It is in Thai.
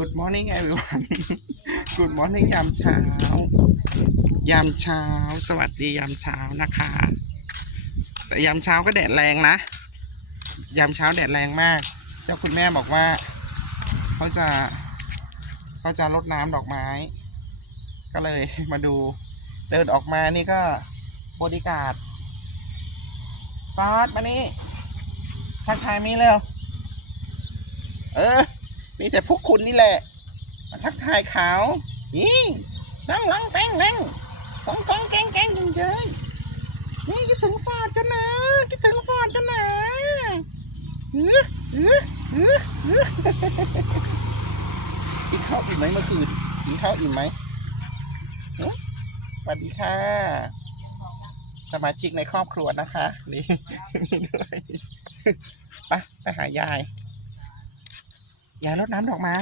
Good morning everyone Good morning ยามเช้า ยามเช้า สวัสดียามเช้านะคะ แต่ยามเช้าก็แดดแรงนะ ยามเช้าแดดแรงมาก เจ้าคุณแม่บอกว่า เขาจะ เขาจะรดน้ำดอกไม้ ก็เลยมาดู เดินออกมานี่ก็บริการดฟาดมานี่ทักทายมีเร็ว เออ มีแต่พวกคุณนี่แหละ มาทักทายเขานี่นั่งลังแป้งแป้งกองกองแกงแกงจริงเจยนี่คิดถึงฟอดกันนะคิดถึงฟอดกันนะเออเออเออเออกินข้าวอิ่มไหมเมื่อคืนกินข้าวอิ่มไหมสวัสดีค่ะ สมาชิกในครอบครัวนะคะ นี่นี่ด้วยไปไปหายาย ยาลดน้ำดอกไม้